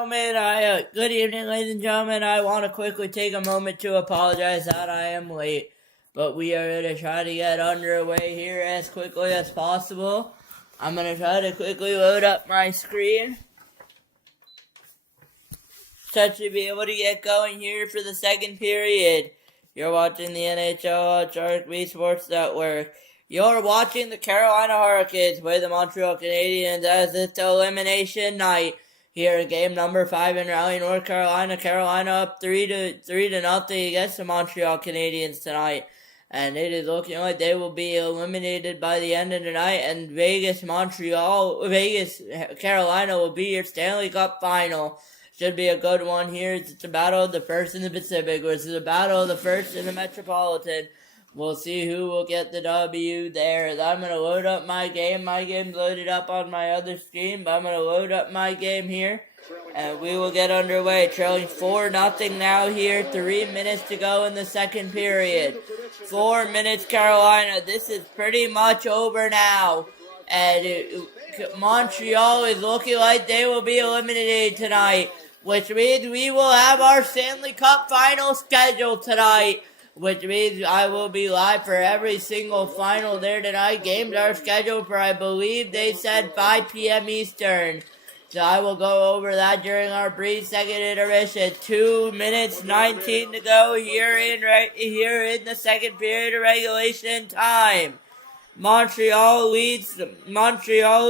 gentlemen, good evening, ladies and gentlemen. I want to quickly take a moment to apologize that I am late, but we are going to try to get underway here as quickly as possible. I'm going to try to quickly load up my screen to be able to get going here for the second period. You're watching the NHL on Sharik Sports Network. You're watching the Carolina Hurricanes play the Montreal Canadiens as it's elimination night here in game number 5 in Raleigh, North Carolina. Carolina up 3-0 against the Montreal Canadiens tonight. And it is looking like they will be eliminated by the end of the night. And Carolina will be your Stanley Cup final. Should be a good one here. It's a battle of the first in the Pacific, versus a battle of the first in the Metropolitan. We'll see who will get the W there. I'm going to load up my game. My game's loaded up on my other screen, but I'm going to load up my game here. And we will get underway. Trailing 4-0 now here. 3 minutes to go in the second period. 4 minutes, Carolina. This is pretty much over now. And Montreal is looking like they will be eliminated tonight, which means we will have our Stanley Cup final scheduled tonight, which means I will be live for every single final there tonight. Games are scheduled for, I believe they said 5 p.m. Eastern. So I will go over that during our brief second intermission. 2 minutes 19 to go here in the second period of regulation time. Montreal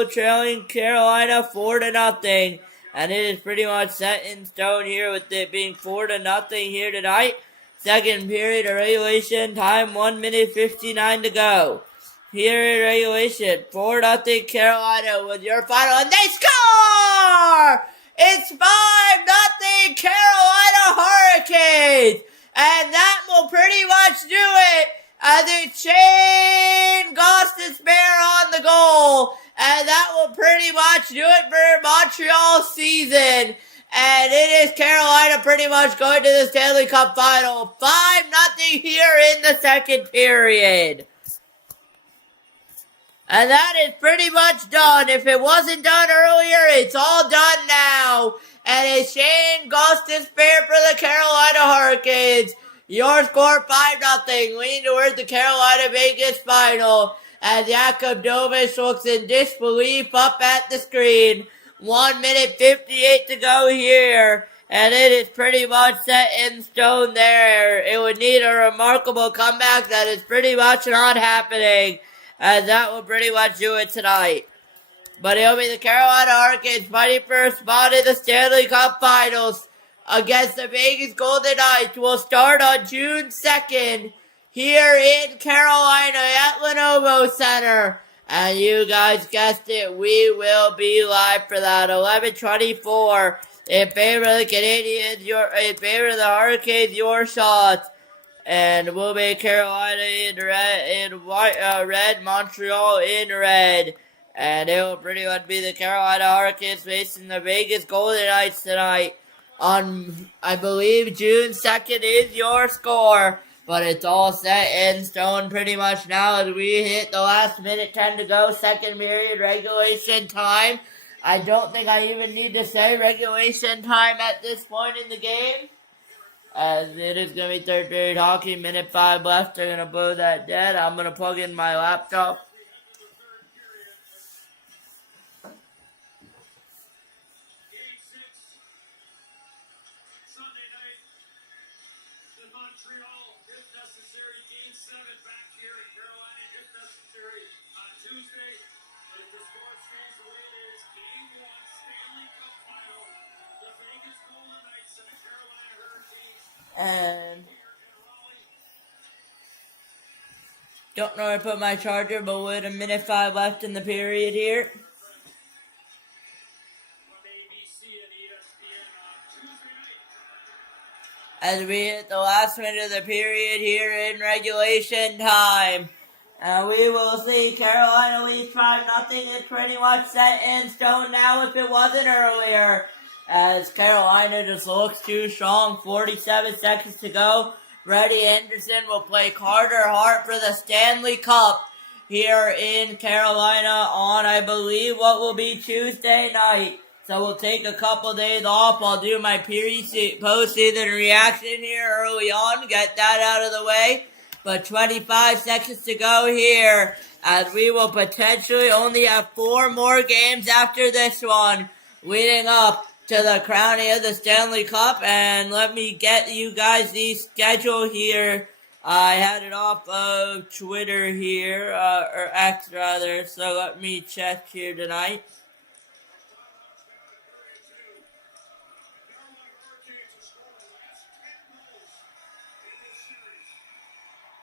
trailing Carolina 4-0. And it is pretty much set in stone here with it being 4-0 here tonight. Second period of regulation time, 1 minute 59 to go. Here in regulation, 4-0 Carolina with your final, and they score! It's 5-0 Carolina Hurricanes! And that will pretty much do it as it's Shane Gostisbehere on the goal. And that will pretty much do it for Montreal's season. And it is Carolina pretty much going to the Stanley Cup final. 5-0 here in the second period. And that is pretty much done. If it wasn't done earlier, it's all done now. And it's Shane Gostisbehere for the Carolina Hurricanes. Your score 5-0. Leaning towards the Carolina-Vegas final. As Jakub Dovish looks in disbelief up at the screen. 1 minute 58 to go here. And it is pretty much set in stone there. It would need a remarkable comeback that is pretty much not happening. And that will pretty much do it tonight. But it'll be the Carolina Hurricanes fighting for a spot in the Stanley Cup Finals against the Vegas Golden Knights. Will start on June 2nd here in Carolina at Lenovo Center. And you guys guessed it, we will be live for that. 11:24 in favor of the Canadiens, in favor of the Hurricanes, your shots. And we'll be Carolina in red, Montreal in red. And it will pretty much be the Carolina Hurricanes facing the Vegas Golden Knights tonight. On, I believe, June 2nd is your score. But it's all set in stone pretty much now as we hit the last minute 10 to go. Second period regulation time. I don't think I even need to say regulation time at this point in the game, as it is going to be third period hockey. Minute 5 left. They're going to blow that dead. I'm going to plug in my laptop. And don't know where to put my charger, but with a minute 5 left in the period here. As we hit the last minute of the period here in regulation time. And we will see Carolina leads 5-0. It's pretty much set in stone now if it wasn't earlier. As Carolina just looks too strong. 47 seconds to go. Freddie Anderson will play Carter Hart for the Stanley Cup here in Carolina on, I believe, what will be Tuesday night. So we'll take a couple days off. I'll do my postseason reaction here early on. Get that out of the way. But 25 seconds to go here. As we will potentially only have 4 more games after this one. Leading up to the crowning of the Stanley Cup. And let me get you guys the schedule here. I had it off of Twitter here. Or X rather. So let me check here tonight.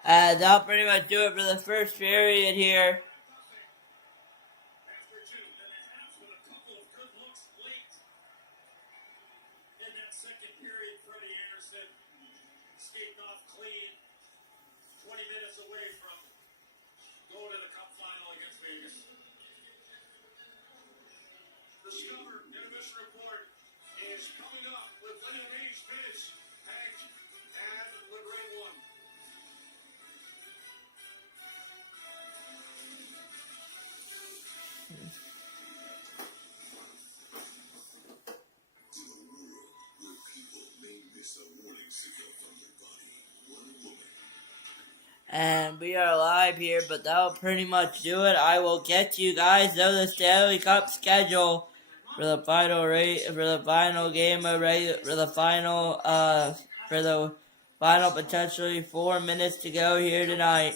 That'll pretty much do it for the first period here. And we are live here, but that'll pretty much do it. I will get you guys the Stanley Cup schedule for the final game for the final potentially 4 minutes to go here tonight.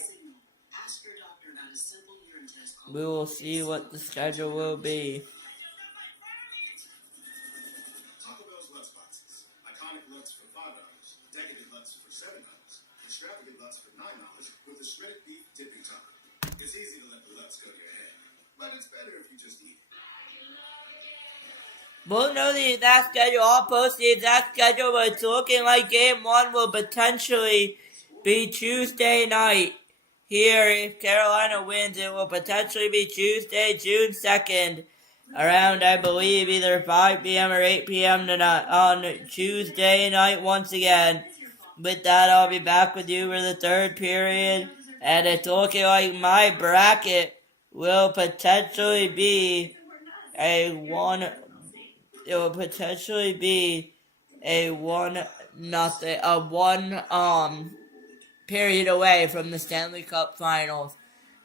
We will see what the schedule will be. It's easy to let the nuts go to your head, but it's better if you just eat it. We'll know the exact schedule. I'll post the exact schedule, but it's looking like Game 1 will potentially be Tuesday night. Here, if Carolina wins, it will potentially be Tuesday, June 2nd, around, I believe, either 5 p.m. or 8 p.m. tonight, on Tuesday night once again. With that, I'll be back with you for the third period. And it's looking like my bracket will potentially be a 1-0 period away from the Stanley Cup Finals.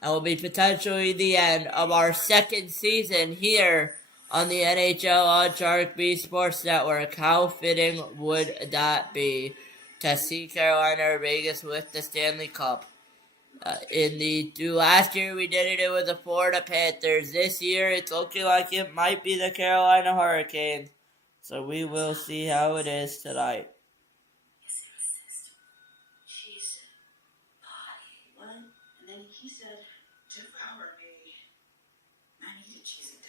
And will be potentially the end of our second season here on the NHL on Sharik B Sports Network. How fitting would that be to see Carolina or Vegas with the Stanley Cup? Last year we did it with the Florida Panthers. This year it's looking like it might be the Carolina Hurricanes. So we will see how it is tonight.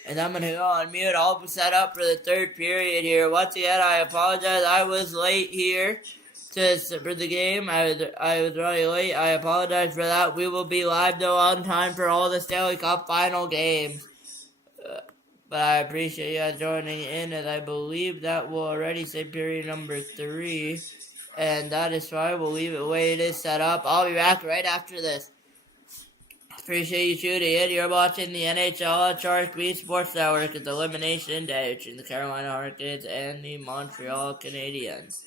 And I'm going to go on mute. I'll be set up for the third period here. Once again, I apologize. I was late here for the game. I was really late. I apologize for that. We will be live, though, on time for all the Stanley Cup final games. But I appreciate you guys joining in, as I believe that will already say period number 3. And that is fine. We'll leave it the way it is set up. I'll be back right after this. Appreciate you tuning in. You're watching the NHL Sharik B Sports Network. It's Elimination Day between the Carolina Hurricanes and the Montreal Canadiens.